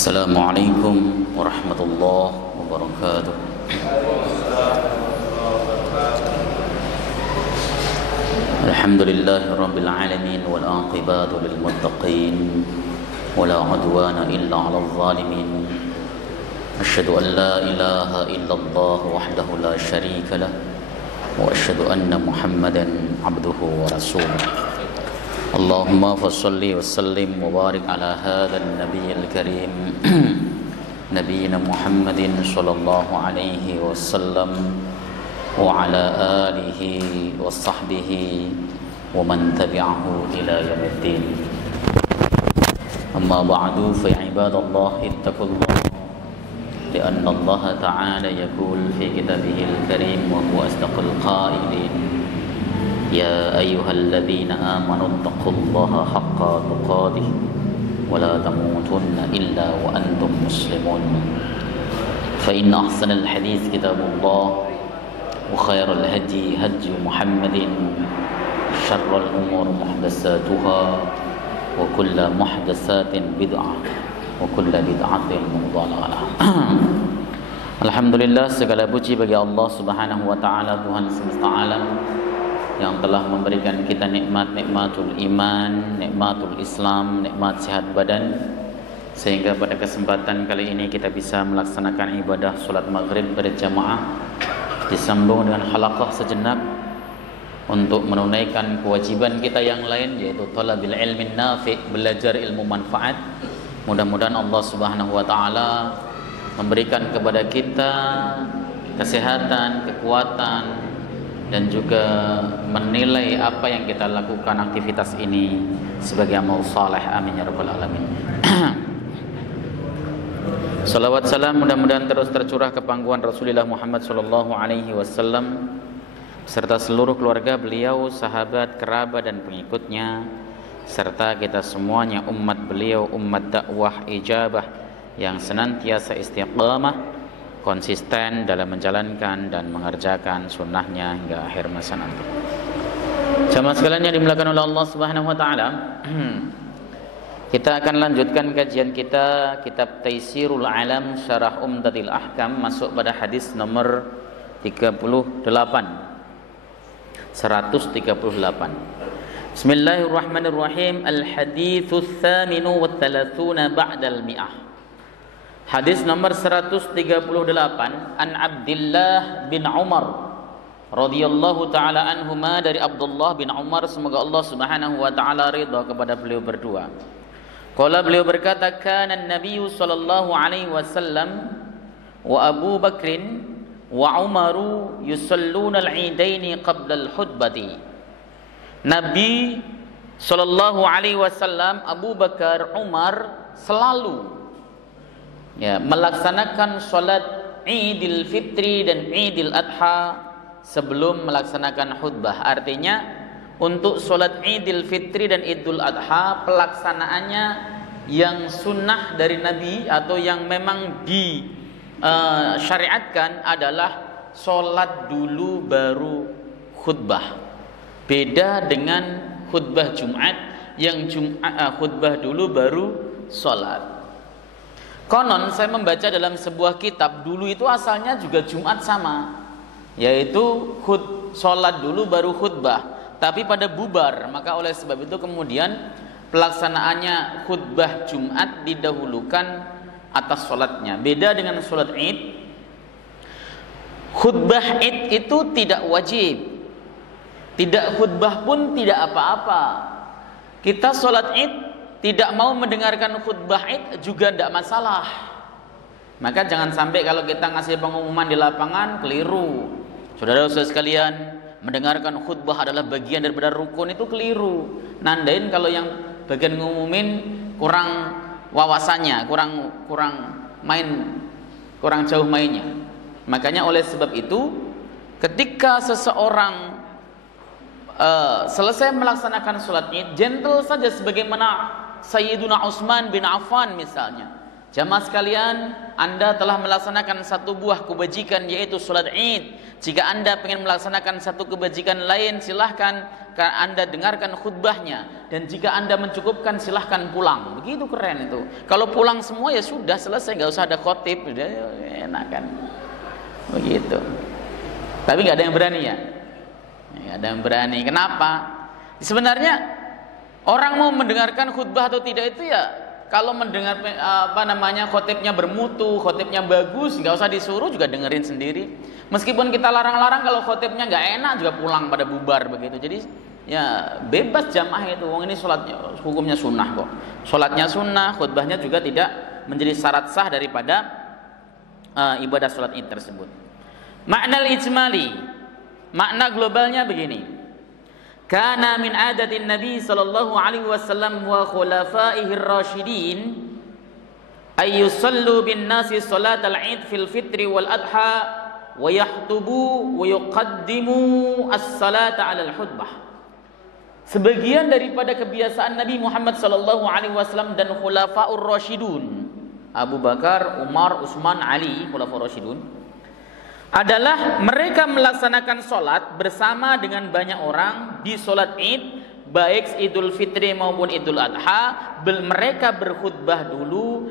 Assalamualaikum warahmatullahi wabarakatuh. Alhamdulillahi rabbil alamin wal aqibatu lil muttaqin wala udwana illa 'alal zalimin. Asyhadu an la ilaha illallah wahdahu la syarika lah wa asyhadu anna Muhammadan 'abduhu wa rasuluh. Allahumma fassalli wa sallim wa barik ala hadzal nabiyil karim nabiyina Muhammadin sallallahu alaihi wasallam wa ala alihi wa sahbihi wa man tabi'ahu ila yaumiddin. Amma ba'du fa ibadallah ittaqullah li'anna Allah ta'ala yaqul fi kitabihil karim wa huwa asdaqul qailin. يا أيها الذين آمنوا اتقوا الله حق تقاته ولا تموتن إلا وأنتم مسلمون فإن أحسن الحديث كتاب الله وخير الهدي هدي محمد شر الأمور محدثاتها وكل محدثات بدعة وكل بدعة ضلالة. Alhamdulillah, segala puji bagi Allah Subhanahu wa taala, Tuhan semesta alam, yang telah memberikan kita nikmatul iman, nikmatul Islam, nikmat sehat badan, sehingga pada kesempatan kali ini kita bisa melaksanakan ibadah salat maghrib berjamaah disambung dengan halaqah sejenak untuk menunaikan kewajiban kita yang lain, yaitu thalabil ilmin nafi', belajar ilmu manfaat. Mudah-mudahan Allah Subhanahu wa taala memberikan kepada kita kesehatan, kekuatan, dan juga menilai apa yang kita lakukan aktivitas ini sebagai amal saleh. Amin ya rabbal alamin. Salawat salam mudah-mudahan terus tercurah ke pangkuan Rasulullah Muhammad sallallahu alaihi wasallam serta seluruh keluarga beliau, sahabat, kerabat dan pengikutnya, serta kita semuanya umat beliau, umat dakwah ijabah yang senantiasa istiqamah konsisten dalam menjalankan dan mengerjakan sunnahnya hingga akhir masa nanti. Jamaah sekalian yang dimuliakan oleh Allah Subhanahu wa taala, kita akan lanjutkan kajian kita kitab Taisirul Alam Syarah Umdatil Ahkam, masuk pada hadis nomor 138. Bismillahirrahmanirrahim. Al-haditsus tsaminu wat thalatsuna ba'dal mi'ah. Hadis nomor 138, an Abdullah bin Umar radhiyallahu taala anhuma, dari Abdullah bin Umar, semoga Allah Subhanahu wa taala ridha kepada beliau berdua. Qala, beliau berkata, kana an-nabiy sallallahu alaihi wasallam wa Abu Bakrin wa Umaru yusalluna al-idaini qabla al-khutbati. Nabi sallallahu alaihi wasallam, Abu Bakar, Umar selalu melaksanakan sholat Idul Fitri dan Idul Adha sebelum melaksanakan khutbah. Artinya untuk sholat Idul Fitri dan Idul Adha pelaksanaannya yang sunnah dari Nabi atau yang memang disyariatkan adalah sholat dulu baru khutbah. Beda dengan khutbah Jumat yang khutbah dulu baru sholat. Konon saya membaca dalam sebuah kitab, dulu itu asalnya juga Jumat sama, yaitu sholat dulu baru khutbah, tapi pada bubar. Maka oleh sebab itu kemudian pelaksanaannya khutbah Jumat didahulukan atas sholatnya. Beda dengan sholat Id. Khutbah Id itu tidak wajib, tidak khutbah pun tidak apa-apa. Kita sholat Id tidak mau mendengarkan khutbah Id juga tidak masalah. Maka jangan sampai kalau kita ngasih pengumuman di lapangan keliru. Saudara-saudara sekalian, mendengarkan khutbah adalah bagian daripada rukun, itu keliru. Nandain kalau yang bagian ngumumin kurang wawasannya, kurang jauh mainnya. Makanya oleh sebab itu ketika seseorang selesai melaksanakan sholat Id, gentle saja sebagaimana Sayyiduna Utsman bin Affan misalnya. Jamaah sekalian, Anda telah melaksanakan satu buah kebajikan, yaitu sholat Id. Jika Anda ingin melaksanakan satu kebajikan lain, silahkan Anda dengarkan khutbahnya. dan jika Anda mencukupkan silahkan pulang. Begitu keren itu. Kalau pulang semua ya sudah selesai, nggak usah ada khotib, udah enak kan. Begitu. Tapi nggak ada yang berani ya. Nggak ada yang berani. Kenapa? Sebenarnya orang mau mendengarkan khutbah atau tidak itu ya kalau mendengar khotibnya bermutu, khotibnya bagus, nggak usah disuruh juga dengerin sendiri. Meskipun kita larang-larang kalau khotibnya nggak enak juga pulang pada bubar begitu. Jadi ya bebas jamaah itu. Wong ini sholatnya hukumnya sunnah kok. Sholatnya sunnah, khutbahnya juga tidak menjadi syarat sah daripada ibadah sholat id tersebut. Makna ijmali, makna globalnya begini. Kana min adatin Nabi sallallahu alaihi wasallam wa khulafaihi ar-rasyidin ay yusallu bin nasi salat al-id fil fitri wal adha wa yahtubu wa yuqaddimu as-salata 'ala al-khutbah. Sebagian daripada kebiasaan Nabi Muhammad sallallahu alaihi wasallam dan khulafaur rasyidun, Abu Bakar, Umar, Utsman, Ali, khulafaur rasyidun, adalah mereka melaksanakan sholat bersama dengan banyak orang di sholat id, baik Idul Fitri maupun Idul Adha. Mereka berkhutbah dulu,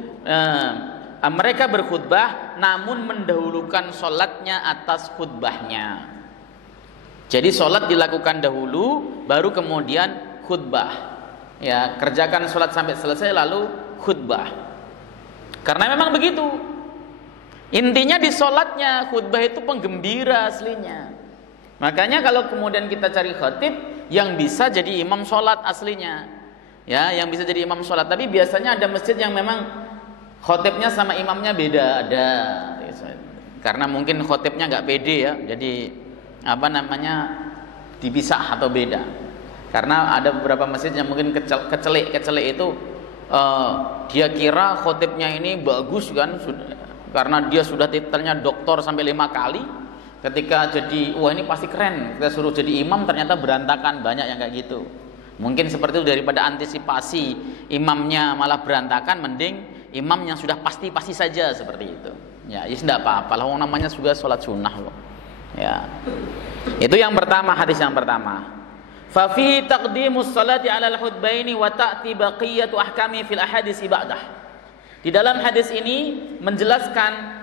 mereka berkhutbah namun mendahulukan sholatnya atas khutbahnya. Jadi sholat dilakukan dahulu, baru kemudian khutbah. Ya, kerjakan sholat sampai selesai lalu khutbah. Karena memang begitu. Intinya di sholatnya, khutbah itu penggembira aslinya. Makanya kalau kemudian kita cari khatib yang bisa jadi imam sholat aslinya, ya, yang bisa jadi imam sholat. Tapi biasanya ada masjid yang memang khatibnya sama imamnya beda, ada. Karena mungkin khatibnya nggak pede ya, jadi dipisah atau beda. Karena ada beberapa masjid yang mungkin kecelik itu dia kira khatibnya ini bagus kan, karena dia sudah titelnya doktor sampai 5 kali. Ketika jadi, wah ini pasti keren, kita suruh jadi imam ternyata berantakan. Banyak yang kayak gitu. Mungkin seperti itu, daripada antisipasi imamnya malah berantakan, mending imam yang sudah pasti saja seperti itu. Ya, tidak apa-apa lah, namanya juga sholat sunnah loh. Ya, itu yang pertama, hadis yang pertama. Fa fi taqdimus salati 'ala al-khutbaini wa ta'ti baqiyatu ahkami fil ahadits ba'dah. Di dalam hadis ini menjelaskan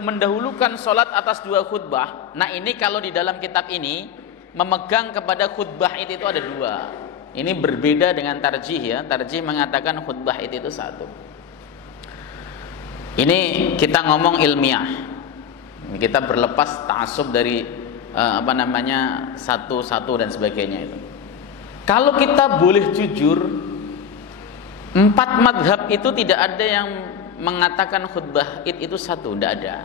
mendahulukan sholat atas 2 khutbah. Nah ini kalau di dalam kitab ini memegang kepada khutbah itu ada 2. Ini berbeda dengan tarjih ya. Tarjih mengatakan khutbah itu 1. Ini kita ngomong ilmiah. Kita berlepas ta'assub dari satu dan sebagainya itu. Kalau kita boleh jujur, 4 madhab itu tidak ada yang mengatakan khutbah id itu 1, tidak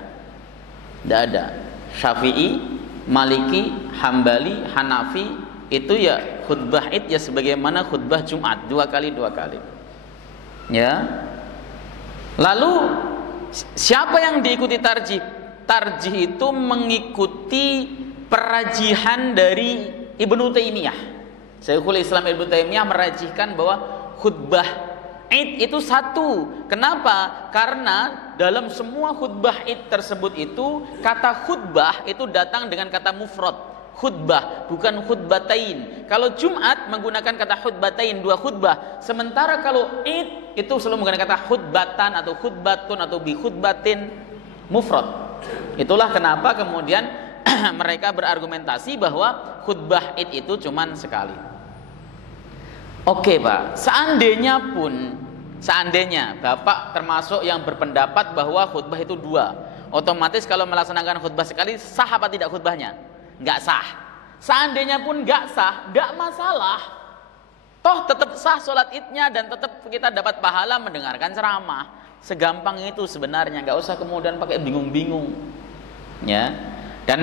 ada. Syafi'i, Maliki, Hambali, Hanafi itu ya khutbah id ya sebagaimana khutbah Jumat 2 kali. Ya. Lalu siapa yang diikuti tarjih? Tarjih itu mengikuti perajihan dari Ibnu Taimiyah. Syekhul Islam Ibnu Taimiyah merajihkan bahwa khutbah id itu 1. Kenapa? Karena dalam semua khutbah id tersebut itu kata khutbah itu datang dengan kata mufrad, khutbah, bukan khutbatain. Kalau Jumat menggunakan kata khutbatain, 2 khutbah. Sementara kalau id itu selalu menggunakan kata khutbatan atau khutbatun atau bi khutbatin, mufrad. Itulah kenapa kemudian mereka berargumentasi bahwa khutbah id itu cuman sekali. Oke Pak, seandainya Bapak termasuk yang berpendapat bahwa khutbah itu 2, otomatis kalau melaksanakan khutbah sekali sah apa tidak khutbahnya? Nggak sah. Seandainya pun nggak sah, nggak masalah. Toh tetap sah sholat idnya dan tetap kita dapat pahala mendengarkan ceramah. Segampang itu sebenarnya, nggak usah kemudian pakai bingung-bingung. Ya. Dan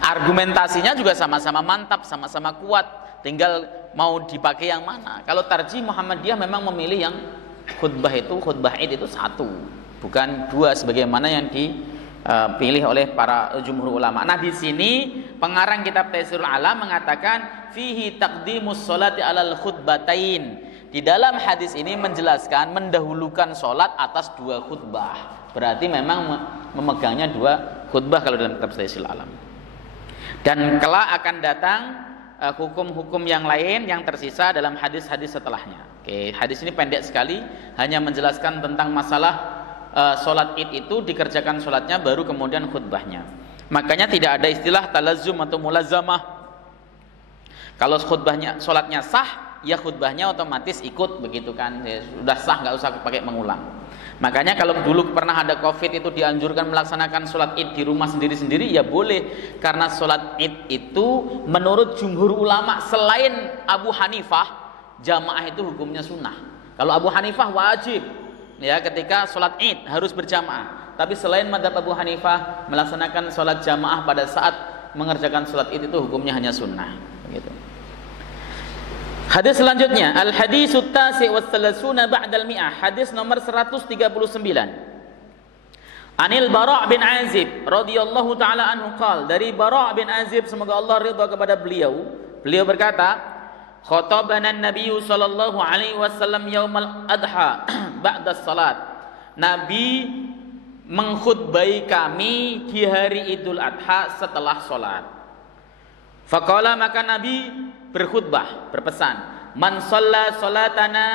argumentasinya juga sama-sama mantap, sama-sama kuat. Tinggal mau dipakai yang mana. Kalau tarjih Muhammadiyah memang memilih yang khutbah id itu 1, bukan 2 sebagaimana yang dipilih oleh para jumhur ulama. Nah di sini pengarang kitab Taisirul Alam mengatakan fihi taqdimus sholati 'alal khutbatain. Di dalam hadis ini menjelaskan mendahulukan sholat atas 2 khutbah. Berarti memang memegangnya 2 khutbah kalau dalam kitab Taisirul Alam. Dan kelak akan datang hukum-hukum yang lain yang tersisa dalam hadis-hadis setelahnya. Oke, hadis ini pendek sekali, hanya menjelaskan tentang masalah sholat id itu dikerjakan sholatnya baru kemudian khutbahnya. Makanya tidak ada istilah talazum atau mulazamah. Kalau khutbahnya, sholatnya sah, ya khutbahnya otomatis ikut, begitu kan? Ya, sudah sah, nggak usah pakai mengulang. Makanya kalau dulu pernah ada COVID itu dianjurkan melaksanakan sholat id di rumah sendiri-sendiri, ya boleh. Karena sholat id itu menurut jumhur ulama selain Abu Hanifah, jamaah itu hukumnya sunnah. Kalau Abu Hanifah wajib, ya ketika sholat id harus berjamaah. Tapi selain madhab Abu Hanifah, melaksanakan sholat jamaah pada saat mengerjakan sholat id itu hukumnya hanya sunnah. Begitu. Hadis selanjutnya, al-hadisut tasi' wa salasuna ba'dal mi'ah, hadis nomor 139. Anil Bara' bin Azib radhiyallahu taala anhu qala, dari Bara' bin Azib semoga Allah ridha kepada beliau, beliau berkata, khatabana an-nabiy sallallahu alaihi wasallam yaumal adha ba'da salat. Nabi mengkhutbai kami di hari Idul Adha setelah salat. Faqala, maka Nabi berkhutbah, berpesan, man shalla salatana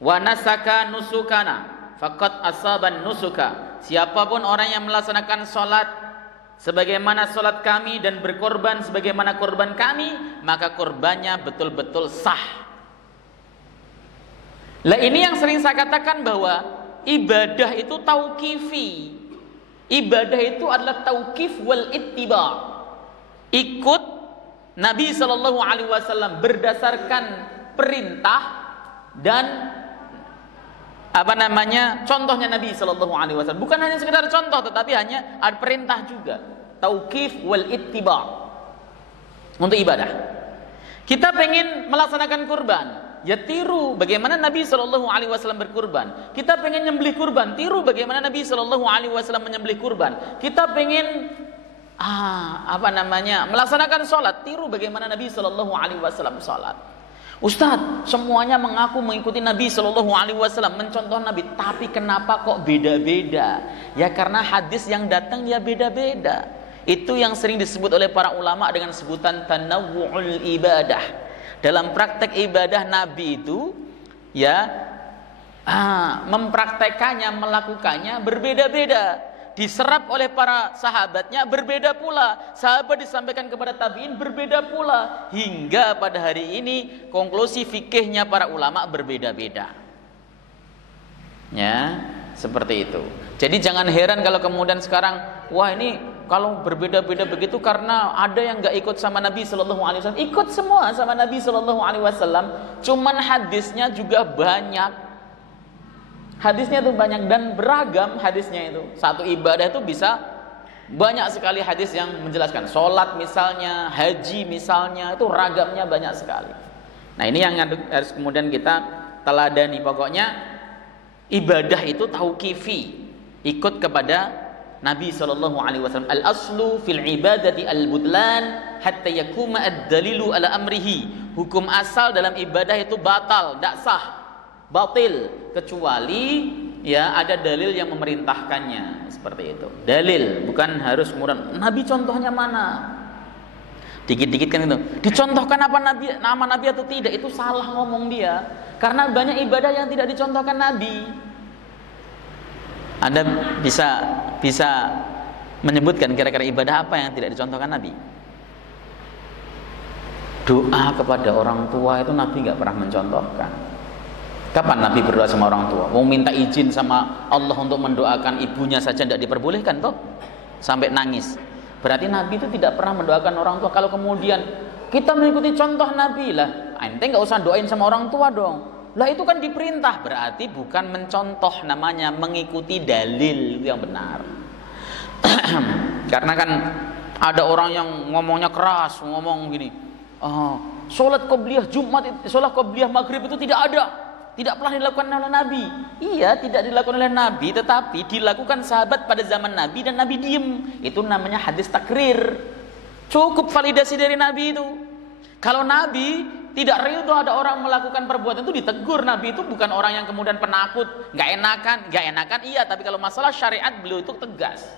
wa nasaka nusukana faqad asaban nusuka. Siapapun orang yang melaksanakan salat sebagaimana salat kami dan berkorban sebagaimana korban kami, maka korbannya betul-betul sah. Lah ini yang sering saya katakan bahwa ibadah itu tauqifi. Ibadah itu adalah tauqif wal ittiba. Ikut Nabi Shallallahu Alaihi Wasallam berdasarkan perintah dan contohnya Nabi Shallallahu Alaihi Wasallam. Bukan hanya sekedar contoh, tetapi hanya ada perintah juga. Tauqif wal ittiba untuk ibadah. Kita pengen melaksanakan kurban, ya tiru bagaimana Nabi Shallallahu Alaihi Wasallam berkurban. Kita pengen nyembelih kurban, tiru bagaimana Nabi Shallallahu Alaihi Wasallam menyembelih kurban. Kita pengen melaksanakan sholat, tiru bagaimana Nabi Shallallahu Alaihi Wasallam sholat. Ustadz, semuanya mengaku mengikuti Nabi Shallallahu Alaihi Wasallam, mencontoh Nabi, tapi kenapa kok beda-beda? Ya karena hadis yang datang ya beda-beda. Itu yang sering disebut oleh para ulama dengan sebutan tanawwu'ul ibadah. Dalam praktek ibadah Nabi itu, ya mempraktekannya, melakukannya berbeda-beda. Diserap oleh para sahabatnya berbeda pula, sahabat disampaikan kepada tabi'in berbeda pula, hingga pada hari ini konklusi fikihnya para ulama berbeda-beda. Ya, seperti itu. Jadi jangan heran kalau kemudian sekarang, wah ini kalau berbeda-beda begitu karena ada yang nggak ikut sama Nabi Shallallahu Alaihi Wasallam. Ikut semua sama Nabi Shallallahu Alaihi Wasallam, cuman hadisnya juga banyak. Hadisnya itu banyak dan beragam hadisnya itu. Satu ibadah itu bisa banyak sekali hadis yang menjelaskan. Sholat misalnya, haji misalnya, itu ragamnya banyak sekali. Nah ini yang harus kemudian kita teladani. Pokoknya ibadah itu tauqifi, ikut kepada Nabi Shallallahu Alaihi Wasallam. Al aslu fil ibadati al budlan hatta yakuma ad dalilu ala amrihi. Hukum asal dalam ibadah itu batal, tidak sah, batil, kecuali ya ada dalil yang memerintahkannya, seperti itu. Dalil, bukan harus kemudian Nabi contohnya mana? Dikit-dikit kan itu. Dicontohkan apa Nabi, nama Nabi atau tidak, itu salah ngomong dia. Karena banyak ibadah yang tidak dicontohkan Nabi. Anda bisa menyebutkan kira-kira ibadah apa yang tidak dicontohkan Nabi? Doa kepada orang tua itu Nabi nggak pernah mencontohkan. Kapan Nabi berdoa sama orang tua? Mau minta izin sama Allah untuk mendoakan ibunya saja tidak diperbolehkan toh? Sampai nangis. Berarti Nabi itu tidak pernah mendoakan orang tua. Kalau kemudian kita mengikuti contoh Nabi lah, ente nggak usah doain sama orang tua dong. Lah itu kan diperintah. Berarti bukan mencontoh, namanya mengikuti dalil yang benar. Karena kan ada orang yang ngomongnya keras, ngomong gini, sholat qobliyah Jumat, sholat qobliyah Maghrib itu tidak ada. Tidak pernah dilakukan oleh Nabi. Iya, tidak dilakukan oleh Nabi, tetapi dilakukan sahabat pada zaman Nabi dan Nabi diem. Itu namanya hadis takrir. Cukup validasi dari Nabi itu. Kalau Nabi tidak ridho ada orang melakukan perbuatan itu, ditegur. Nabi itu bukan orang yang kemudian penakut, nggak enakan iya. Tapi kalau masalah syariat beliau itu tegas.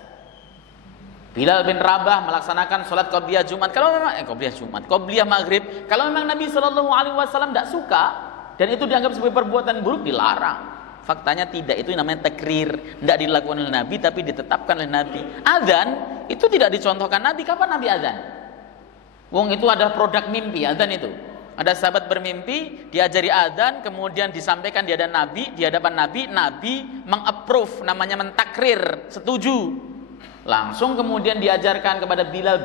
Bilal bin Rabah melaksanakan sholat qobliyah Jumat. Kalau memang qobliyah maghrib. Kalau memang Nabi Shallallahu Alaihi Wasallam tidak suka dan itu dianggap sebagai perbuatan buruk, dilarang. Faktanya tidak, itu namanya takrir, tidak dilakukan oleh Nabi tapi ditetapkan oleh Nabi. Adzan itu tidak dicontohkan Nabi. Kapan Nabi adzan? Wong itu ada produk mimpi, adzan itu. Ada sahabat bermimpi, diajari adzan, kemudian disampaikan di hadapan Nabi, Nabi mengapprove, namanya mentakrir, setuju. Langsung kemudian diajarkan kepada Bilal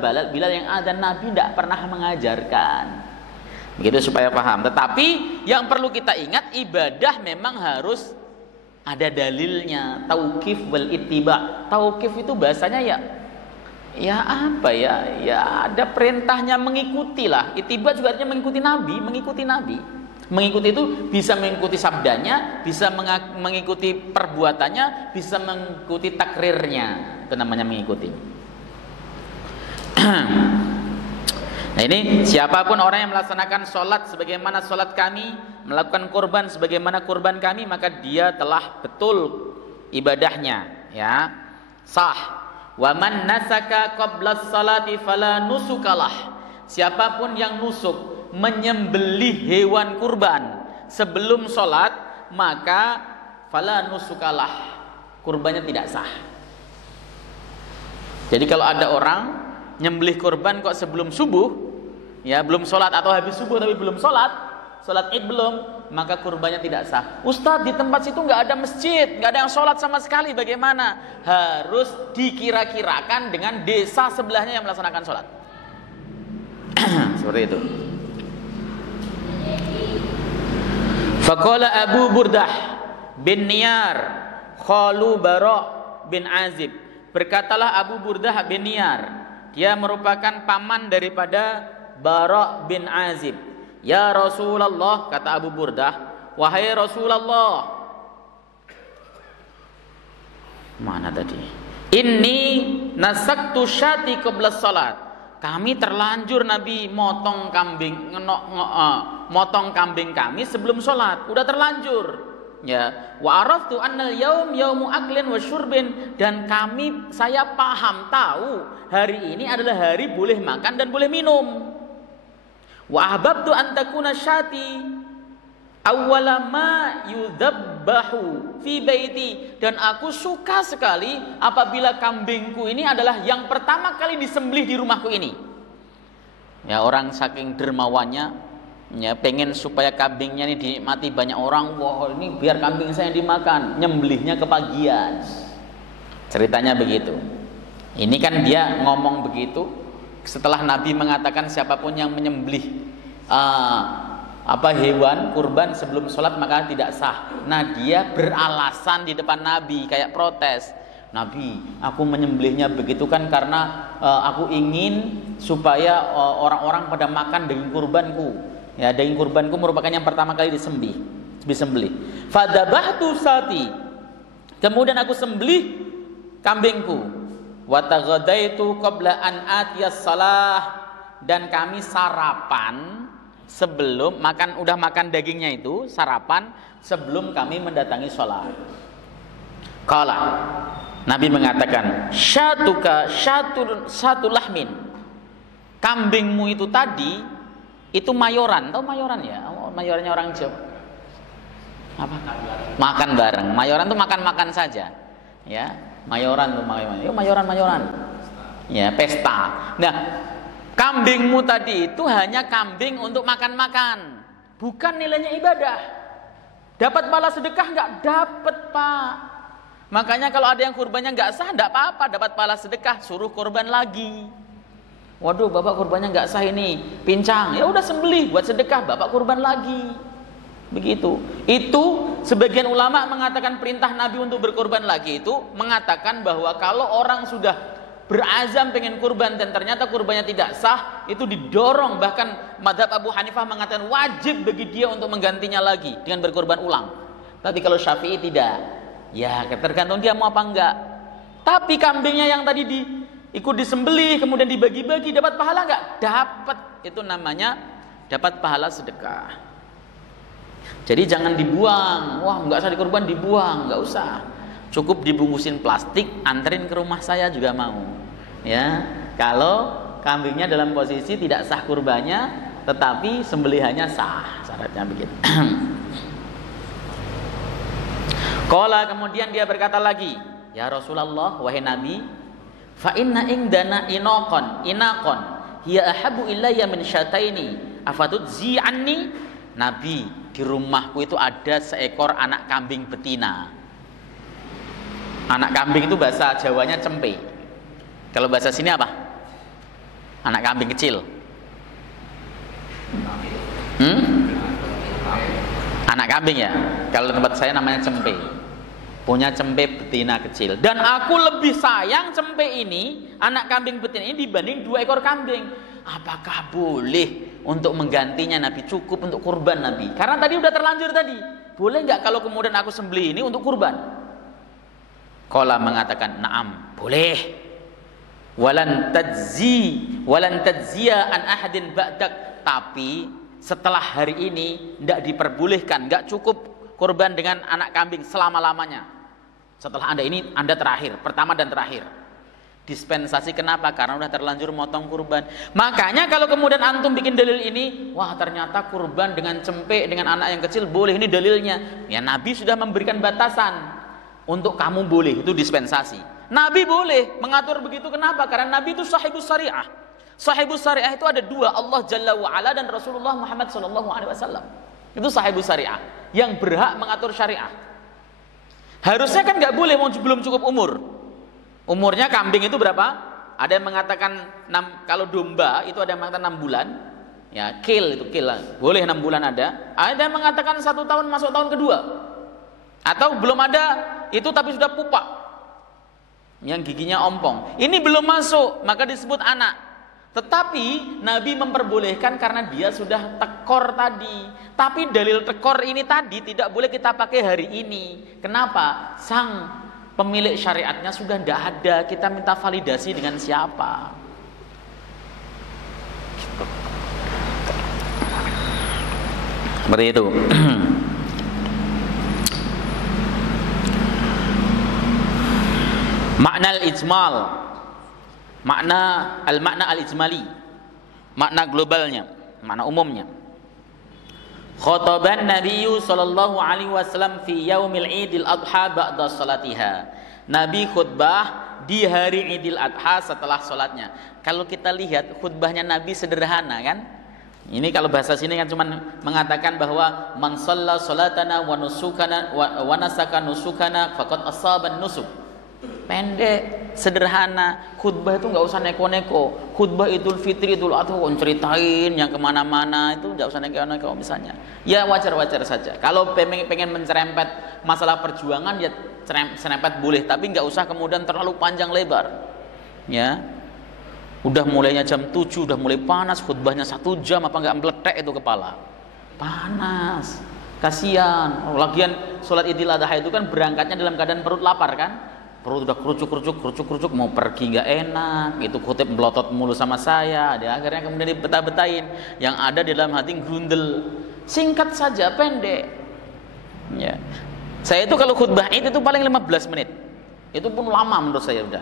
yang adzan, Nabi tidak pernah mengajarkan. Begitu supaya paham. Tetapi yang perlu kita ingat, ibadah memang harus ada dalilnya, tauqif wal ittiba. Tauqif itu bahasanya ya apa ya? Ya ada perintahnya, mengikuti lah. Ittiba juga artinya mengikuti Nabi. Mengikuti itu bisa mengikuti sabdanya, bisa mengikuti perbuatannya, bisa mengikuti takrirnya. Itu namanya mengikuti. Nah ini siapapun orang yang melaksanakan sholat sebagaimana sholat kami, melakukan kurban sebagaimana kurban kami, maka dia telah betul ibadahnya, ya, sah. Wa man nasaka qabla sholati fala nusukalah. Siapapun yang nusuk, menyembelih hewan kurban sebelum sholat, maka fala nusukalah, kurbannya tidak sah. Jadi kalau ada orang nyembelih kurban kok sebelum subuh, ya belum sholat, atau habis subuh tapi belum sholat id belum, maka kurbannya tidak sah. Ustadz, di tempat situ nggak ada masjid, nggak ada yang sholat sama sekali, bagaimana? Harus dikira-kirakan dengan desa sebelahnya yang melaksanakan sholat. Seperti itu. Faqala Abu Burdah bin Niyar khalu Bara bin Azib. Berkatalah Abu Burdah bin Niyar, dia merupakan paman daripada Bara bin Azib. Ya Rasulullah, kata Abu Burdah, wahai Rasulullah. Mana tadi? Inni nasaktu syati qabla salat. Kami terlanjur Nabi motong kambing kami sebelum salat. Udah terlanjur. Ya, wa araftu annal yaum yaumu aklin wa syurbin, dan saya paham tahu hari ini adalah hari boleh makan dan boleh minum. Wa ahbabtu an takuna syati awwala ma yudhabbahu fi baiti, dan aku suka sekali apabila kambingku ini adalah yang pertama kali disembelih di rumahku ini. Ya, orang saking dermawannya, ya, pengen supaya kambingnya ini dinikmati banyak orang. Wah, ini biar kambing saya dimakan, nyembelihnya kepagian. Ceritanya begitu. Ini kan dia ngomong begitu setelah Nabi mengatakan siapapun yang menyembelih hewan kurban sebelum sholat maka tidak sah. Nah, dia beralasan di depan Nabi kayak protes. Nabi, aku menyembelihnya begitu kan karena aku ingin supaya orang-orang pada makan daging kurbanku. Ya, daging kurbanku merupakan yang pertama kali disembelih. Fadabahtu sati. Kemudian aku sembelih kambingku. Wa taghadaitu qabla an atiyas salah, dan kami sarapan sebelum makan dagingnya itu, sarapan sebelum kami mendatangi salat. Qala, Nabi mengatakan, syatuka satu lahmin. Kambingmu itu tadi itu mayoran. Tahu mayoran ya? Mayorannya orang Jawa. Apa? Makan bareng. Mayoran itu makan-makan saja. Ya, mayoran tuh mayoran. Ya, pesta. Nah, kambingmu tadi itu hanya kambing untuk makan-makan, bukan nilainya ibadah. Dapat pahala sedekah nggak? Dapat, Pak. Makanya kalau ada yang kurbannya nggak sah, nggak apa-apa, dapat pahala sedekah, suruh kurban lagi. Waduh, bapak kurbannya nggak sah ini, pincang, ya udah sembelih buat sedekah, bapak kurban lagi. Begitu. Itu sebagian ulama mengatakan perintah Nabi untuk berkurban lagi itu mengatakan bahwa kalau orang sudah berazam pengen kurban dan ternyata kurbannya tidak sah, itu didorong, bahkan mazhab Abu Hanifah mengatakan wajib bagi dia untuk menggantinya lagi dengan berkurban ulang. Tapi kalau Syafi'i tidak. Ya, tergantung dia mau apa enggak. Tapi kambingnya yang tadi ikut disembelih kemudian dibagi-bagi, dapat pahala enggak? Dapat. Itu namanya dapat pahala sedekah. Jadi jangan dibuang. Wah, enggak usah dikurban, dibuang, enggak usah. Cukup dibungkusin plastik, anterin ke rumah saya juga mau. Ya, kalau kambingnya dalam posisi tidak sah kurbannya, tetapi sembelihannya sah, syaratnya begitu. Qala, kemudian dia berkata lagi, ya Rasulullah, wahai Nabi, fa inna indana inaqon hiya ahabu ilayya min syataini afatudzi anni. Nabi, di rumahku itu ada seekor anak kambing betina. Anak kambing itu bahasa Jawanya cempe. Kalau bahasa sini apa? Anak kambing kecil. Anak kambing ya. Kalau tempat saya namanya cempe. Punya cempe betina kecil. Dan aku lebih sayang cempe ini, anak kambing betina ini, dibanding 2 ekor kambing. Apakah boleh untuk menggantinya Nabi? Cukup untuk kurban Nabi. Karena tadi udah terlanjur tadi. Boleh nggak kalau kemudian aku sembelih ini untuk kurban? Qala mengatakan, na'am, boleh. Walan tajziya an ahadin ba'dak. Tapi setelah hari ini tidak diperbolehkan, nggak cukup kurban dengan anak kambing selama-lamanya. Setelah Anda ini, Anda terakhir, pertama dan terakhir. Dispensasi kenapa? Karena udah terlanjur motong kurban. Makanya kalau kemudian antum bikin dalil ini, wah ternyata kurban dengan cempe, dengan anak yang kecil boleh, ini dalilnya. Ya Nabi sudah memberikan batasan. Untuk kamu boleh, itu dispensasi. Nabi boleh mengatur begitu, kenapa? Karena Nabi itu sahibus syariah. Sahibus syariah itu ada 2, Allah Jalla wa'ala dan Rasulullah Muhammad SAW. Itu sahibus syariah, yang berhak mengatur syariah. Harusnya kan nggak boleh, belum cukup umur. Umurnya kambing itu berapa? Ada yang mengatakan 6, kalau domba itu ada yang mengatakan 6 bulan. Ya, kil itu kil. Boleh 6 bulan ada. Ada yang mengatakan 1 tahun masuk tahun kedua. Atau belum ada itu tapi sudah pupa. Yang giginya ompong. Ini belum masuk, maka disebut anak. Tetapi Nabi memperbolehkan karena dia sudah tekor tadi. Tapi dalil tekor ini tadi tidak boleh kita pakai hari ini. Kenapa? Sang pemilik syariatnya sudah tidak ada. Kita minta validasi dengan siapa? Seperti itu. Makna al-ijmal, makna al-ijmali, makna globalnya, makna umumnya. Khotaban Nabiyyu sallallahu alaihi wasallam fi yaumil Idil Adha ba'da salatiha. Nabi khutbah di hari Idul Adha setelah salatnya. Kalau kita lihat khutbahnya Nabi sederhana kan? Ini kalau bahasa sini kan cuma mengatakan bahwa man shalla salatana wa nusukana wa nasaka nusukana faqad asaban nusuk. Pendek, sederhana. Khutbah itu nggak usah neko-neko. Khutbah Idul Fitri, Idul Adha ceritain yang kemana-mana, itu nggak usah neko-neko misalnya. Ya wajar-wajar saja. Kalau pengen mencerempet masalah perjuangan ya serempet boleh, tapi nggak usah kemudian terlalu panjang lebar. Ya, udah mulainya jam 7, udah mulai panas, khutbahnya 1 jam, apa nggak meletek itu kepala? Panas, kasihan. Lagian sholat Idul Adha itu kan berangkatnya dalam keadaan perut lapar kan? Perut udah kerucuk, mau pergi nggak enak, itu khutib melotot mulu sama saya, dia akhirnya kemudian dibetah-betahin, yang ada di dalam hati grundel. Singkat saja, pendek. Ya. Saya itu kalau khutbah itu paling 15 menit, itu pun lama menurut saya udah.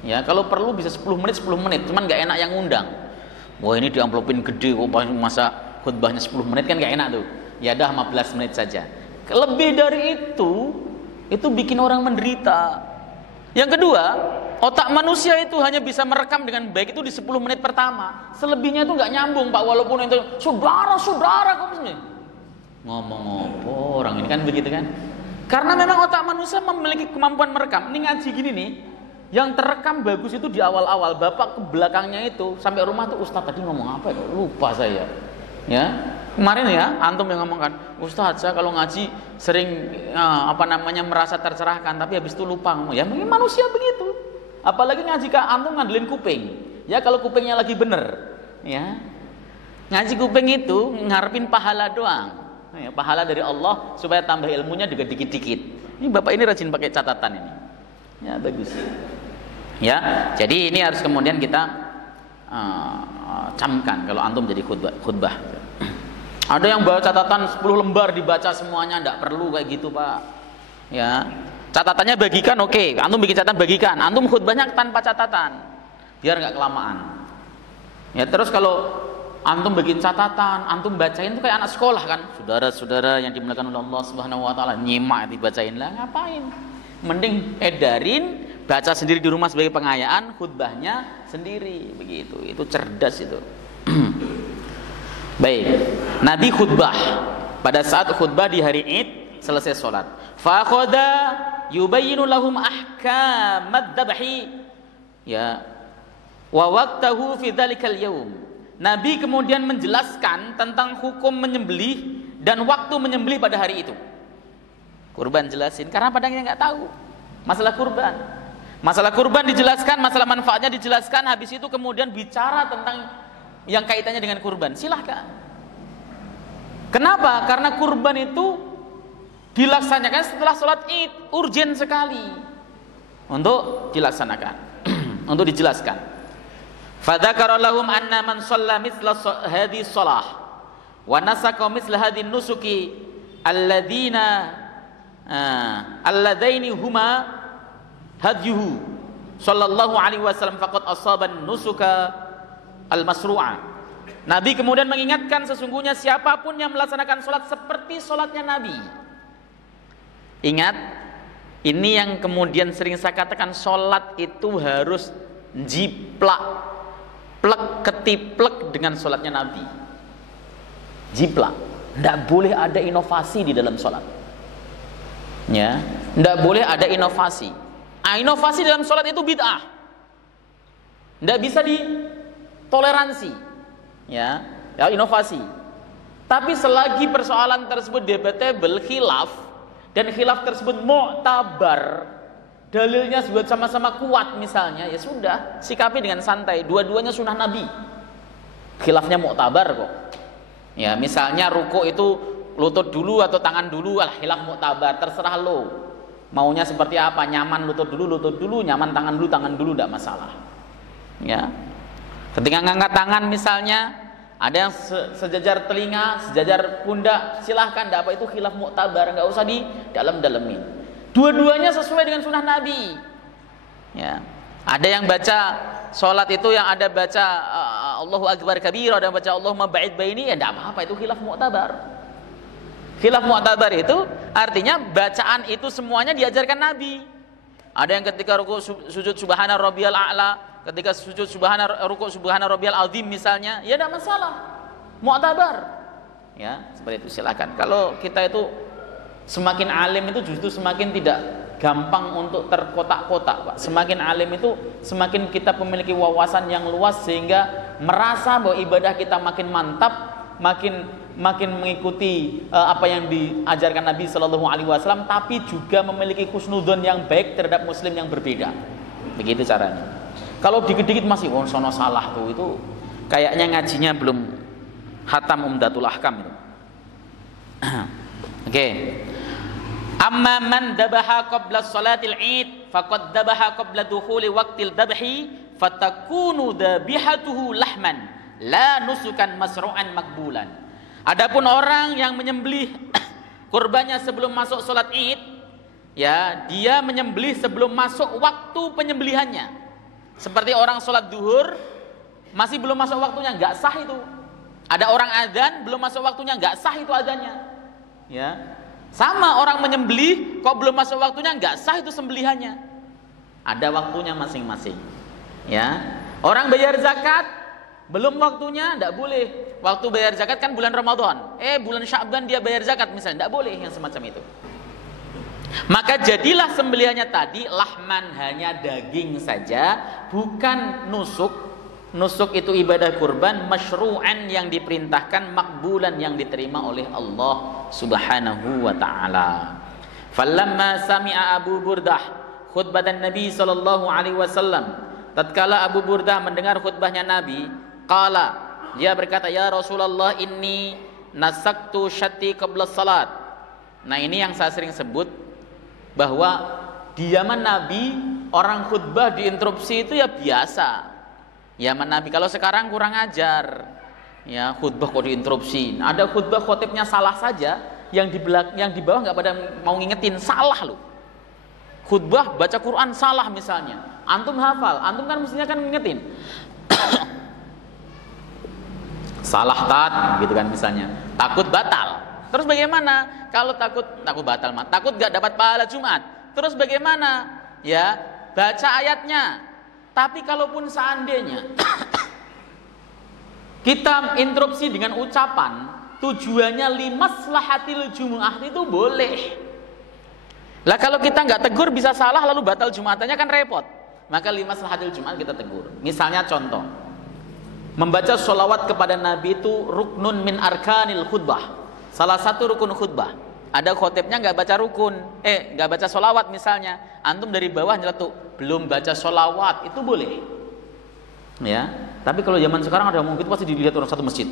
Ya, kalau perlu bisa 10 menit, cuman nggak enak yang ngundang. Wah ini diamplopin gede, kok masa khutbahnya 10 menit kan nggak enak tuh. Ya dah 15 menit saja. Lebih dari itu bikin orang menderita. Yang kedua, otak manusia itu hanya bisa merekam dengan baik itu di 10 menit pertama. Selebihnya itu nggak nyambung Pak, walaupun itu saudara kok ngomong apa orang ini kan begitu kan? Karena memang otak manusia memiliki kemampuan merekam. Ini ngaji gini nih, yang terekam bagus itu di awal-awal. Bapak ke belakangnya itu sampai rumah tuh, Ustaz tadi ngomong apa ya? Lupa saya. Ya, kemarin ya antum yang ngomongkan, Ustaz saya kalau ngaji sering merasa tercerahkan, tapi habis itu lupa ngomong. Ya mungkin manusia begitu. Apalagi ngaji antum ngandelin kuping. Ya kalau kupingnya lagi bener, ya ngaji kuping itu ngarepin pahala doang. Ya, pahala dari Allah supaya tambah ilmunya juga dikit-dikit. Ini bapak ini rajin pakai catatan ini. Ya bagus. Ya, jadi ini harus kemudian kita camkan kalau antum jadi khutbah. Ada yang bawa catatan 10 lembar dibaca semuanya, enggak perlu kayak gitu Pak. Ya, catatannya bagikan, oke. Antum bikin catatan bagikan. Antum khutbahnya tanpa catatan. biar nggak kelamaan. Ya, terus kalau antum bikin catatan, antum bacain itu kayak anak sekolah kan. Saudara-saudara yang dimuliakan oleh Allah Subhanahu wa taala, nyimak dibacain lah, ngapain? Mending edarin, baca sendiri di rumah sebagai pengayaan, khutbahnya sendiri, begitu. Itu cerdas itu. Baik. Nabi khutbah pada saat khutbah di hari Id selesai sholat. Fa akhadha yubayyinu lahum ahkamad dzabhi. Ya. Wa waqtahu fi dzalikal yaum. Nabi kemudian menjelaskan tentang hukum menyembelih dan waktu menyembelih pada hari itu. Kurban jelasin karena padanya nggak tahu masalah kurban. Masalah kurban dijelaskan, masalah manfaatnya dijelaskan, habis itu kemudian bicara tentang yang kaitannya dengan kurban. Silahkan. Kenapa? Karena kurban itu dilaksanakan setelah sholat Id, urgen sekali untuk dilaksanakan, untuk dijelaskan. Fadzakara lahum anna man shalla mithla hadhihi shalah wa nasaka mithla hadhihi nusuki alladaini huma hadyuhu sallallahu alaihi wasallam faqad asaban nusuka al-masru'a. Nabi kemudian mengingatkan sesungguhnya siapapun yang melaksanakan sholat seperti sholatnya Nabi. Ingat, ini yang kemudian sering saya katakan, sholat itu harus jiplak, plek ketiplek dengan sholatnya Nabi. Jiplak, tidak boleh ada inovasi di dalam sholat. Ya, tidak boleh ada inovasi. Inovasi dalam sholat itu bid'ah, tidak bisa ditoleransi. Ya, inovasi. Tapi selagi persoalan tersebut debatable, khilaf, dan khilaf tersebut mu'tabar, dalilnya buat sama-sama kuat misalnya, ya sudah, sikapi dengan santai. Dua-duanya sunnah Nabi. Khilafnya mu'tabar kok. Ya, misalnya ruku itu lutut dulu atau tangan dulu, khilaf mu'tabar, terserah lo. Maunya seperti apa? Nyaman lutut dulu, nyaman tangan dulu, tidak masalah. Ya. Ketika ngangkat tangan misalnya, ada yang sejajar telinga, sejajar pundak, silahkan, tidak apa, itu khilaf mu'tabar, nggak usah di dalam-dalamin. Dua-duanya sesuai dengan sunnah Nabi. Ya. Ada yang baca sholat itu yang ada baca Allahu Akbar kabira, ada yang baca Allahumma ba'id baini, ya tidak apa-apa, itu khilaf mu'tabar. Khilaf mu'tabar itu artinya bacaan itu semuanya diajarkan Nabi. Ada yang ketika ruku sujud subhana rabbiyal a'la, ketika sujud ruku subhana rabbiyal azim misalnya, ya tidak masalah, mu'tabar. Ya, seperti itu, silakan. Kalau kita itu semakin alim itu justru semakin tidak gampang untuk terkotak-kotak, Pak. Semakin alim itu semakin kita memiliki wawasan yang luas sehingga merasa bahwa ibadah kita makin mantap, makin mengikuti apa yang diajarkan Nabi Shallallahu Alaihi Wasallam, tapi juga memiliki husnudzon yang baik terhadap Muslim yang berbeda. Begitu caranya. Kalau dikit-dikit masih sono salah tuh, itu kayaknya ngajinya belum khatam Umdatul Ahkam itu. Oke. Amma man dabaha qabla salatil Id faqad dabaha qabla dukhuli waqtil dabhi fatakunu dabihatuhu lahman la nusukan masru'an makbulan. Adapun orang yang menyembelih kurbannya sebelum masuk salat Id, ya, dia menyembelih sebelum masuk waktu penyembelihannya. Seperti orang sholat duhur masih belum masuk waktunya, nggak sah itu. Ada orang adzan belum masuk waktunya, nggak sah itu adzannya. Ya, sama orang menyembelih kok belum masuk waktunya, nggak sah itu sembelihannya. Ada waktunya masing-masing. Ya, orang bayar zakat belum waktunya, nggak boleh. Waktu bayar zakat kan bulan Ramadan. Bulan Sya'ban dia bayar zakat misalnya, nggak boleh yang semacam itu. Maka jadilah sembelihannya tadi lahman, hanya daging saja, bukan nusuk. Nusuk itu ibadah kurban masyru'an yang diperintahkan, makbulan yang diterima oleh Allah Subhanahu wa taala. Falamma sami'a Abu Burdah khutbatan Nabi sallallahu alaihi wasallam, tatkala Abu Burdah mendengar khutbahnya Nabi, qala, dia berkata, ya Rasulullah, inni nasaktu syati qabla salat. Nah, ini yang saya sering sebut, bahwa di zaman Nabi orang khutbah diinterupsi itu ya biasa. Zaman Nabi, kalau sekarang kurang ajar. Ya, khutbah kok diinterupsi. Ada khutbah khotibnya salah saja, yang di bawah nggak pada mau ngingetin, salah loh. Khutbah baca Quran salah misalnya, Antum hafal, antum kan mestinya kan ngingetin. Salah gitu kan misalnya. Takut batal. Terus bagaimana? Kalau takut batal mah, takut gak dapat pahala Jumat. Terus bagaimana? Ya, baca ayatnya. Tapi kalaupun seandainya kita interupsi dengan ucapan tujuannya limaslahatil Jumu'ah, itu boleh. Lah kalau kita nggak tegur bisa salah lalu batal Jumatannya kan repot. Maka limaslahatil Jumu'ah kita tegur. Misalnya contoh, membaca sholawat kepada Nabi itu ruknun min arkanil khutbah. Salah satu rukun khutbah. Ada khotibnya nggak baca rukun, nggak baca sholawat misalnya. Antum dari bawah nyeletuk, belum baca sholawat, itu boleh. Ya. Tapi kalau zaman sekarang ada ngomong gitu pasti dilihat orang satu masjid.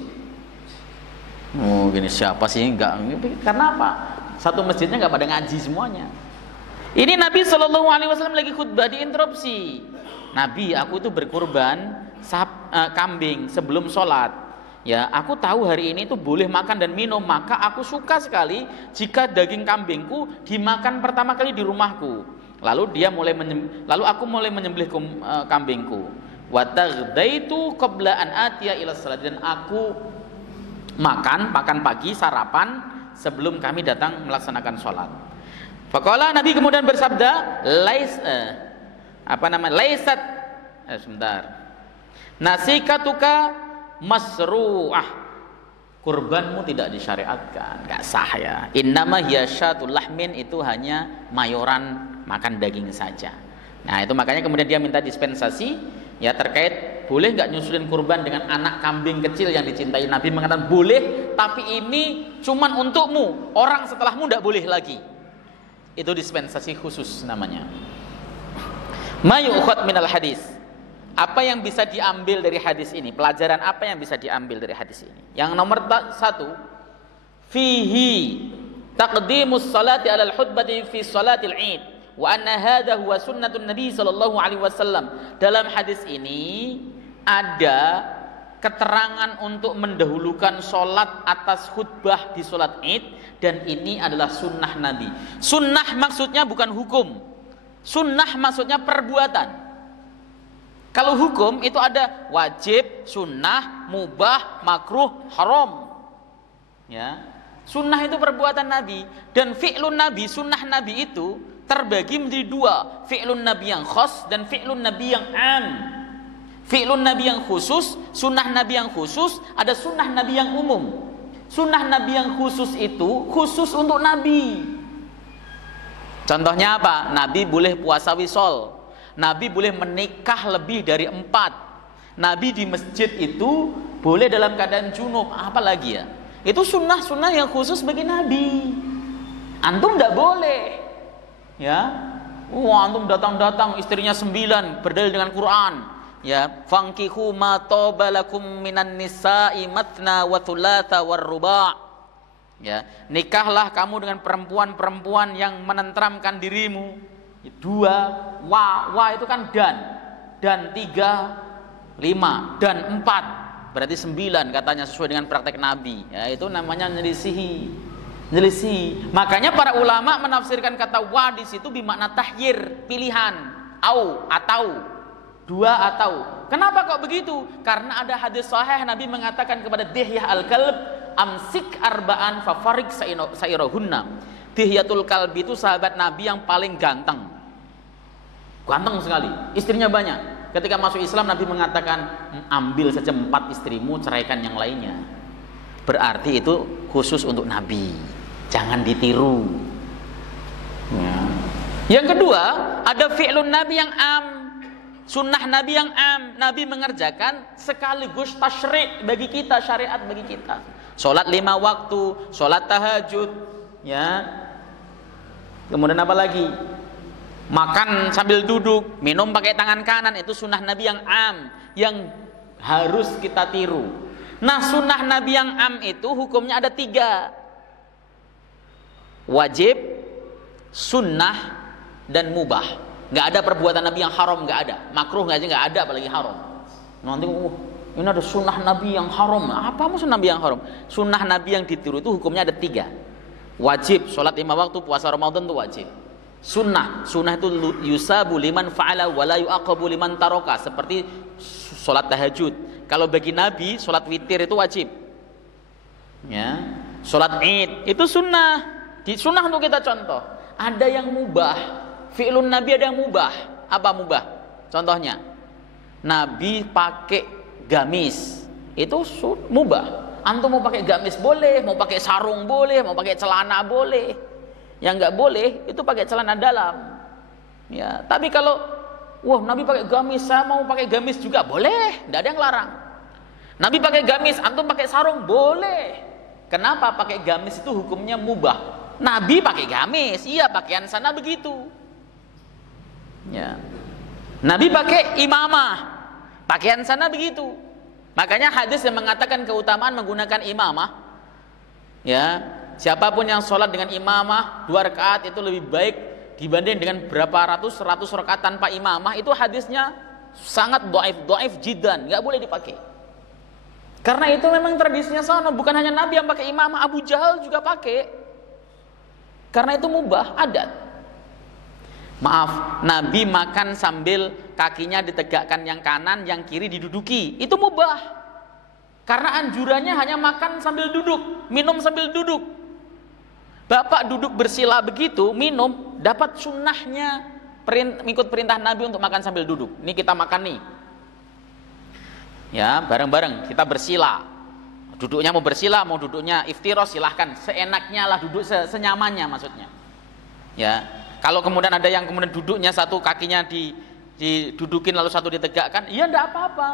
Oh gini siapa sih enggak? Karena apa? Satu masjidnya nggak pada ngaji semuanya. Ini Nabi SAW lagi khutbah diinterupsi. Nabi, aku itu berkurban kambing sebelum sholat. Ya, aku tahu hari ini itu boleh makan dan minum, maka aku suka sekali jika daging kambingku dimakan pertama kali di rumahku. Lalu aku mulai menyembelih kambingku. Wa taghdaitu qabla an atiya ila shalah, dan aku makan pagi sarapan sebelum kami datang melaksanakan sholat. Faqala, Nabi kemudian bersabda, laisat nasikatuka masru'ah, kurbanmu tidak disyariatkan, enggak sah ya. Innama hiya syatul lahmin, itu hanya mayoran makan daging saja. Nah, itu makanya kemudian dia minta dispensasi ya terkait boleh nggak nyusulin kurban dengan anak kambing kecil yang dicintai. Nabi mengatakan boleh, tapi ini cuman untukmu, orang setelahmu nggak boleh lagi. Itu dispensasi khusus namanya. Ma yu'khad minal hadis, apa yang bisa diambil dari hadis ini? Pelajaran apa yang bisa diambil dari hadis ini? Yang nomor 1, fihi taqdimus salati alal khutbati fi salatil Id, wa anna hadha huwa sunnatun Nabi sallallahu alaihi wasallam. Dalam hadis ini ada keterangan untuk mendahulukan sholat atas khutbah di sholat Id, dan ini adalah sunnah Nabi. Sunnah maksudnya bukan hukum. Sunnah maksudnya perbuatan. Kalau hukum itu ada wajib, sunnah, mubah, makruh, haram. Ya. Sunnah itu perbuatan Nabi, dan fi'lun Nabi, sunnah Nabi itu terbagi menjadi 2, fi'lun Nabi yang khas dan fi'lun Nabi yang am. Fi'lun Nabi yang khusus, sunnah Nabi yang khusus, ada sunnah Nabi yang umum. Sunnah Nabi yang khusus itu khusus untuk Nabi. Contohnya apa? Nabi boleh puasa wisol, Nabi boleh menikah lebih dari 4, Nabi di masjid itu boleh dalam keadaan junub, apalagi ya? Itu sunnah-sunnah yang khusus bagi Nabi. Antum tidak boleh. Ya, antum datang istrinya 9 berdalil dengan Quran. Ya, fankihu ma tabalakum minan nisa'i matna wa thulatha war ruba'. Ya, nikahlah kamu dengan perempuan-perempuan yang menenteramkan dirimu. 2, wa itu kan dan 3, 5 dan 4, berarti 9 katanya sesuai dengan praktek Nabi. Ya, itu namanya nyelisihi. Makanya para ulama menafsirkan kata wa di situ bermakna tahyir, pilihan, atau 2 atau. Kenapa kok begitu? Karena ada hadis sahih Nabi mengatakan kepada Dihyah al-Kalb, amsik arba'an fafarik sairahunna. Dihyatul Kalbi itu sahabat Nabi yang paling ganteng sekali, istrinya banyak. Ketika masuk Islam Nabi mengatakan, ambil saja 4 istrimu, ceraikan yang lainnya. Berarti itu khusus untuk Nabi, jangan ditiru ya. Yang kedua, ada fi'lun Nabi yang am, sunnah Nabi yang am. Nabi mengerjakan sekaligus tasyri' bagi kita, syariat bagi kita. Sholat 5 waktu, sholat tahajud ya. Kemudian apa lagi? Makan sambil duduk, minum pakai tangan kanan, itu sunnah Nabi yang am, yang harus kita tiru. Nah, sunnah Nabi yang am itu hukumnya ada 3. Wajib, sunnah, dan mubah. Nggak ada perbuatan Nabi yang haram, nggak ada. Makruh nggak ada, apalagi haram. Nanti ini ada sunnah Nabi yang haram. Apa maksud Nabi yang haram? Sunnah Nabi yang ditiru itu hukumnya ada 3. Wajib, sholat 5 waktu, puasa Ramadan itu wajib. Sunnah itu yusabu liman fa'ala wa la yu'aqabu liman taraka, seperti sholat tahajud. Kalau bagi Nabi sholat witir itu wajib. Ya, sholat Id itu sunnah. Di sunnah untuk kita contoh. Ada yang mubah, fi'lun Nabi ada yang mubah. Apa mubah? Contohnya, Nabi pakai gamis, itu mubah. Antum mau pakai gamis boleh, mau pakai sarung boleh, mau pakai celana boleh. Yang nggak boleh itu pakai celana dalam. Ya, tapi kalau wah Nabi pakai gamis, saya mau pakai gamis juga boleh, tidak ada yang larang. Nabi pakai gamis, antum pakai sarung boleh. Kenapa? Pakai gamis itu hukumnya mubah. Nabi pakai gamis, iya pakaian sana begitu. Ya. Nabi pakai imamah, pakaian sana begitu. Makanya hadis yang mengatakan keutamaan menggunakan imamah, ya, siapapun yang sholat dengan imamah 2 rakaat itu lebih baik dibanding dengan berapa ratus rakaat tanpa imamah. Itu hadisnya sangat dhaif jiddan, nggak boleh dipakai. Karena itu memang tradisinya sana, bukan hanya Nabi yang pakai imamah, Abu Jahal juga pakai. Karena itu mubah, adat. Maaf, Nabi makan sambil kakinya ditegakkan yang kanan, yang kiri diduduki. Itu mubah. Karena anjurannya hanya makan sambil duduk, minum sambil duduk. Bapak duduk bersila begitu, minum, dapat sunnahnya mengikut perintah Nabi untuk makan sambil duduk. Ini kita makan nih. Ya, bareng-bareng kita bersila. Duduknya mau bersila, mau duduknya iftiros, silahkan. Seenaknya lah, duduk senyamannya maksudnya. Ya, kalau kemudian ada yang kemudian duduknya satu kakinya didudukin lalu satu ditegakkan, ya enggak apa-apa.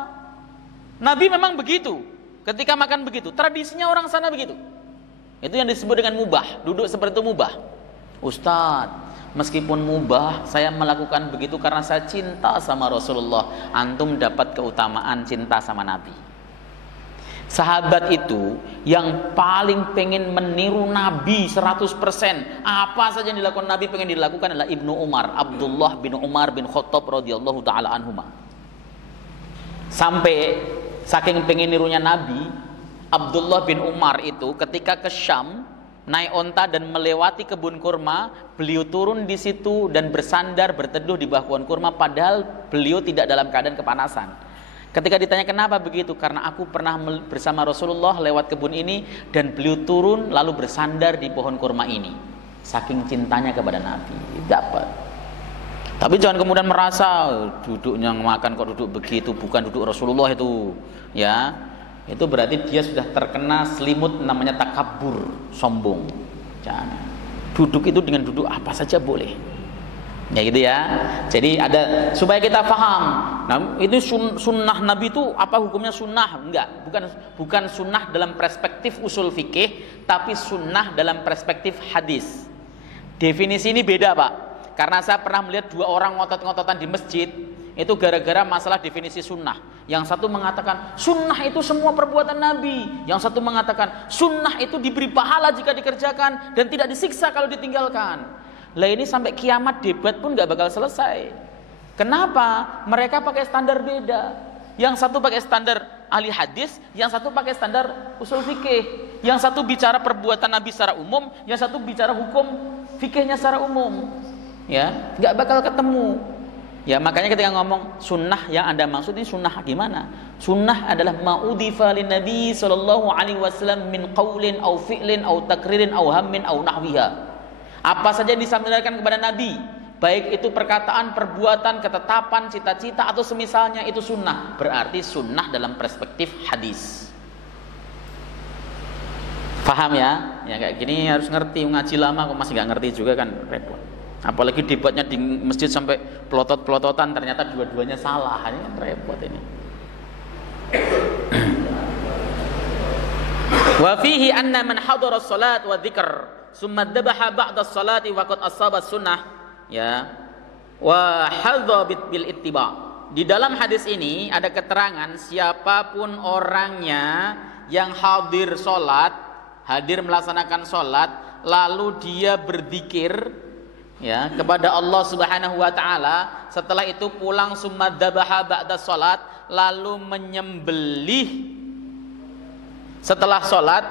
Nabi memang begitu. Ketika makan begitu, tradisinya orang sana begitu. Itu yang disebut dengan mubah. Duduk seperti itu mubah. Ustadz, meskipun mubah, saya melakukan begitu karena saya cinta sama Rasulullah. Antum dapat keutamaan cinta sama Nabi. Sahabat itu yang paling pengen meniru Nabi 100%. Apa saja yang dilakukan Nabi pengen dilakukan adalah Ibnu Umar, Abdullah bin Umar bin Khattab radhiyallahu taala anhuma. Sampai saking pengen nirunya Nabi, Abdullah bin Umar itu ketika ke Syam naik onta dan melewati kebun kurma, beliau turun di situ dan bersandar berteduh di bawah pohon kurma padahal beliau tidak dalam keadaan kepanasan. Ketika ditanya kenapa begitu, karena aku pernah bersama Rasulullah lewat kebun ini dan beliau turun lalu bersandar di pohon kurma ini. Saking cintanya kepada Nabi, dapat. Tapi jangan kemudian merasa duduknya makan kok duduk begitu, bukan duduk Rasulullah itu, ya. Itu berarti dia sudah terkena selimut namanya takabur, sombong. Jangan. Duduk itu dengan duduk apa saja boleh. Ya gitu ya. Jadi ada supaya kita paham. Nah, itu sunnah Nabi itu apa hukumnya sunnah? Enggak, bukan sunnah dalam perspektif usul fikih, tapi sunnah dalam perspektif hadis. Definisi ini beda, Pak. Karena saya pernah melihat 2 orang ngotot-ngototan di masjid, itu gara-gara masalah definisi sunnah. Yang satu mengatakan sunnah itu semua perbuatan Nabi, yang satu mengatakan sunnah itu diberi pahala jika dikerjakan dan tidak disiksa kalau ditinggalkan. Lah ini sampai kiamat debat pun gak bakal selesai. Kenapa? Mereka pakai standar beda. Yang satu pakai standar ahli hadis, yang satu pakai standar usul fikih. Yang satu bicara perbuatan Nabi secara umum, yang satu bicara hukum fikihnya secara umum. Ya, gak bakal ketemu. Ya, makanya ketika ngomong sunnah yang Anda maksud ini sunnah gimana? Sunnah adalah ma'udhifa lin Nabi sallallahu alaihi wasallam min qaulin au fi'lin au takririn au hammin au nahwiha. Apa saja yang disampaikan kepada Nabi, baik itu perkataan, perbuatan, ketetapan, cita-cita atau semisalnya, itu sunnah. Berarti sunnah dalam perspektif hadis. Paham ya? Ya kayak gini harus ngerti. Ngaji lama kok masih nggak ngerti juga kan repot. Apalagi debatnya di masjid sampai pelotot-pelototan, ternyata dua-duanya salah. Ini kan repot ini. Wa fihi anna man hadara as-salat wa dzikr summa dhabaha ba'da as-salati wa qad asaba sunnah, ya, wa hadza bil ittiba. Di dalam hadis ini ada keterangan siapapun orangnya yang hadir salat, hadir melaksanakan salat, lalu dia berzikir, ya, kepada Allah Subhanahu wa taala, setelah itu pulang summa dhabaha ba'da salat, lalu menyembelih setelah salat,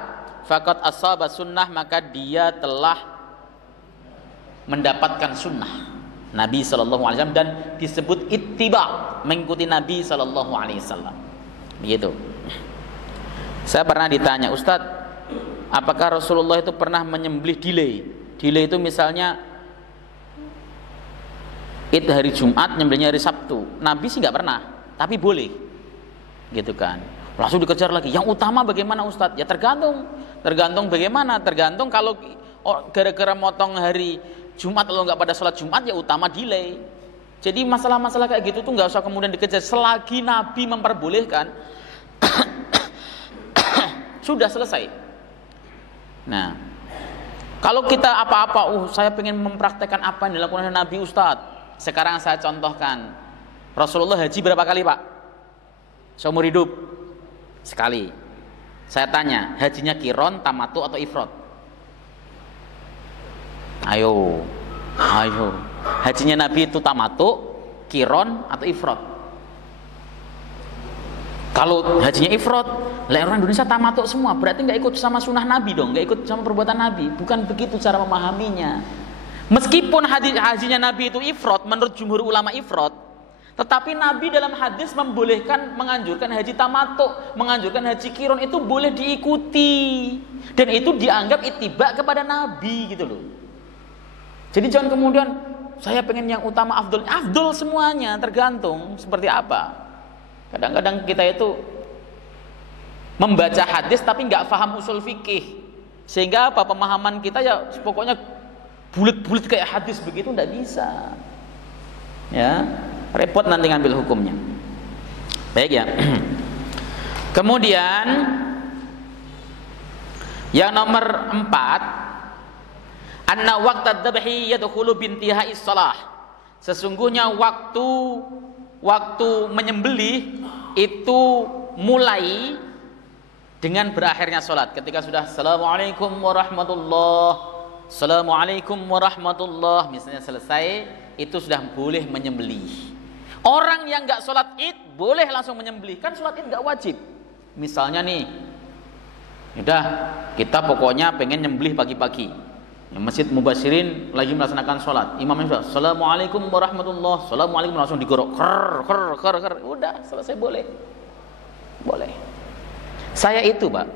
faqad asaba sunnah, maka dia telah mendapatkan sunnah Nabi Shallallahu Alaihi Wasallam dan disebut ittiba, mengikuti Nabi Shallallahu Alaihi Wasallam. Begitu. Saya pernah ditanya, Ustadz, apakah Rasulullah itu pernah menyembelih delay? Delay itu misalnya Id hari Jumat, nyembelihnya hari Sabtu. Nabi sih nggak pernah, tapi boleh, gitu kan? Langsung dikejar lagi. Yang utama bagaimana Ustadz? Ya tergantung bagaimana. Tergantung kalau gara-gara motong hari Jumat kalau nggak pada sholat Jumat ya utama delay. Jadi masalah-masalah kayak gitu tuh nggak usah kemudian dikejar selagi Nabi memperbolehkan. Sudah selesai. Nah, kalau kita apa-apa, saya pengen mempraktekkan apa yang dilakukan oleh Nabi Ustadz. Sekarang saya contohkan, Rasulullah haji berapa kali Pak? Seumur hidup? Sekali. Saya tanya, hajinya qiron, tamattu atau ifrad? Ayo. Hajinya Nabi itu tamattu, qiron atau ifrad? Kalau hajinya ifrad, orang Indonesia tamattu semua, berarti nggak ikut sama sunnah Nabi dong, nggak ikut sama perbuatan Nabi. Bukan begitu cara memahaminya. Meskipun hajinya Nabi itu ifrad, menurut jumhur ulama ifrad, tetapi Nabi dalam hadis membolehkan, menganjurkan haji tamattu, menganjurkan haji qiron, itu boleh diikuti, dan itu dianggap ittiba kepada Nabi gitu loh. Jadi jangan kemudian saya pengen yang utama afdol semuanya, tergantung seperti apa. Kadang-kadang kita itu membaca hadis tapi nggak paham usul fikih, sehingga apa, pemahaman kita ya pokoknya bulat-bulat kayak hadis begitu, nggak bisa. Ya, repot nanti ngambil hukumnya. Baik ya. Kemudian yang nomor 4, anna waqtad dzabhi yadkhulu bintihai shalah. Sesungguhnya waktu menyembelih itu mulai dengan berakhirnya salat. Ketika sudah assalamualaikum warahmatullah, misalnya selesai, itu sudah boleh menyembelih. Orang yang nggak sholat id boleh langsung menyembelih, kan sholat id nggak wajib. Misalnya nih, udah kita pokoknya pengen nyembelih pagi-pagi. Masjid Mubasyirin lagi melaksanakan sholat, imamnya sudah assalamualaikum warahmatullah, assalamualaikum, langsung digorok, ker, udah selesai, boleh. Saya itu Pak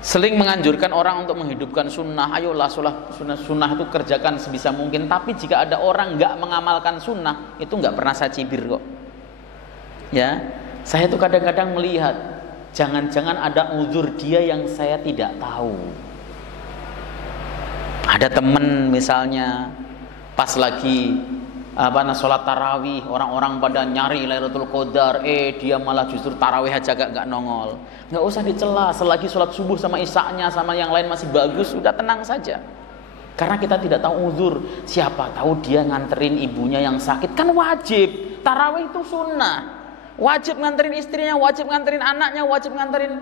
sering menganjurkan orang untuk menghidupkan sunnah. Ayolah sunnah itu kerjakan sebisa mungkin. Tapi jika ada orang nggak mengamalkan sunnah, itu nggak pernah saya cibir kok. Ya, saya itu kadang-kadang melihat, jangan-jangan ada uzur dia yang saya tidak tahu. Ada temen misalnya pas lagi sholat tarawih, orang-orang pada nyari Lailatul Qadar, dia malah justru tarawih aja nggak nongol. Nggak usah dicela, selagi sholat subuh sama isya-nya sama yang lain masih bagus, sudah tenang saja. Karena kita tidak tahu uzur. Siapa tahu dia nganterin ibunya yang sakit, kan wajib. Tarawih itu sunnah, wajib nganterin istrinya, wajib nganterin anaknya, wajib nganterin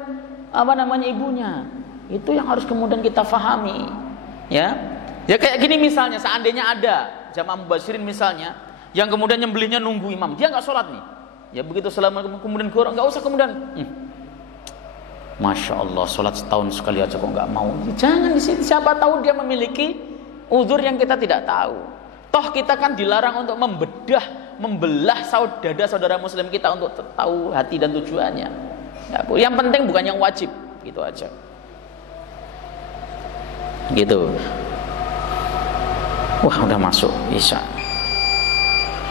ibunya. Itu yang harus kemudian kita fahami. Ya kayak gini misalnya, seandainya ada jamaah mubasyirin misalnya yang kemudian nyembelihnya nunggu imam, dia nggak sholat nih, ya begitu assalamualaikum kemudian gorok, nggak usah kemudian masya Allah sholat setahun sekali aja kok nggak mau. Jangan di situ, siapa tahu dia memiliki uzur yang kita tidak tahu. Toh kita kan dilarang untuk membelah saudara muslim kita untuk tahu hati dan tujuannya. Ya, yang penting bukan yang wajib, gitu aja. Gitu. Wah, udah masuk isya.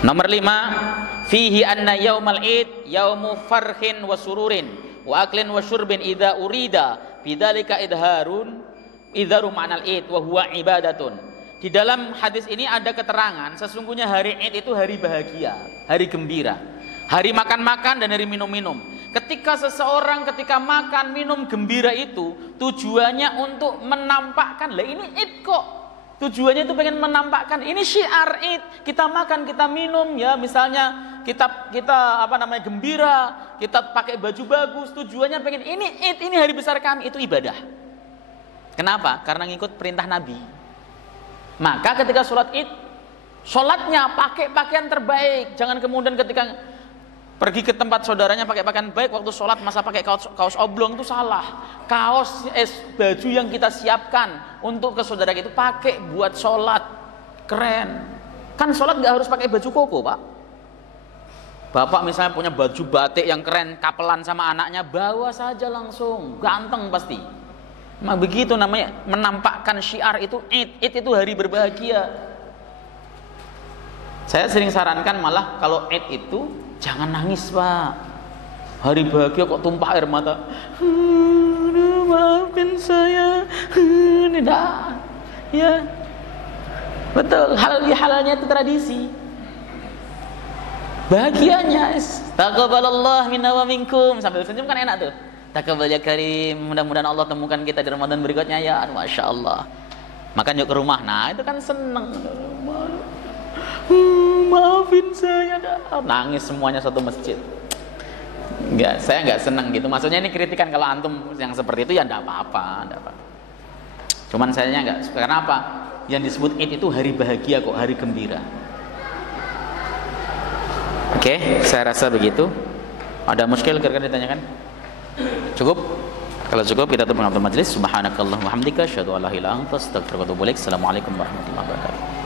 Nomor 5, fihi anna yaumal id yaumu farhin wa sururin wa aklin wa syurbin idza urida bidzalika idharu ma'nal id wa huwa ibadatun. Di dalam hadis ini ada keterangan sesungguhnya hari id itu hari bahagia, hari gembira, hari makan-makan dan hari minum-minum. Ketika seseorang ketika makan, minum, gembira itu tujuannya untuk menampakkan, lah ini id kok. Tujuannya itu pengen menampakkan, ini syiar id. Kita makan, kita minum ya, misalnya kita gembira, kita pakai baju bagus, tujuannya pengen ini id, ini hari besar kami, itu ibadah. Kenapa? Karena ngikut perintah Nabi. Maka ketika sholat id, sholatnya pakai pakaian terbaik. Jangan kemudian ketika Pergi ke tempat saudaranya pakai pakaian baik, waktu sholat masa pakai kaos oblong itu salah. Baju yang kita siapkan untuk ke saudara itu pakai buat sholat, keren. Kan sholat nggak harus pakai baju koko, Pak. Bapak misalnya punya baju batik yang keren, kapelan sama anaknya, bawa saja langsung, ganteng pasti. Nah, begitu namanya menampakkan syiar itu. Id itu hari berbahagia. Saya sering sarankan malah kalau Id itu jangan nangis, Pak. Hari bahagia kok tumpah air mata. Maafin saya. Tidak. Ya. Betul. Halalnya itu tradisi. Bahagianya. Taqabbalallah minna wa minkum. Sambil senyum kan enak tuh. Taqabbal ya karim. Mudah-mudahan Allah temukan kita di Ramadan berikutnya ya. Masya Allah. Makan yuk ke rumah. Nah itu kan seneng. Maafin saya dah. Nangis semuanya satu masjid. Enggak, saya enggak senang gitu. Maksudnya ini kritikan kalau antum yang seperti itu ya enggak apa-apa, enggak apa. Cuman saya enggak. Karena apa? Yang disebut Id itu hari bahagia kok, hari gembira. Oke, saya rasa begitu. Ada muskil kira-kira ditanyakan? Cukup? Kalau cukup kita tutup dengan majelis. Subhanakallahumma hamdika asyhadu an la ilaha illa anta astaghfiruka wa atubu ilaik. Assalamualaikum warahmatullahi wabarakatuh.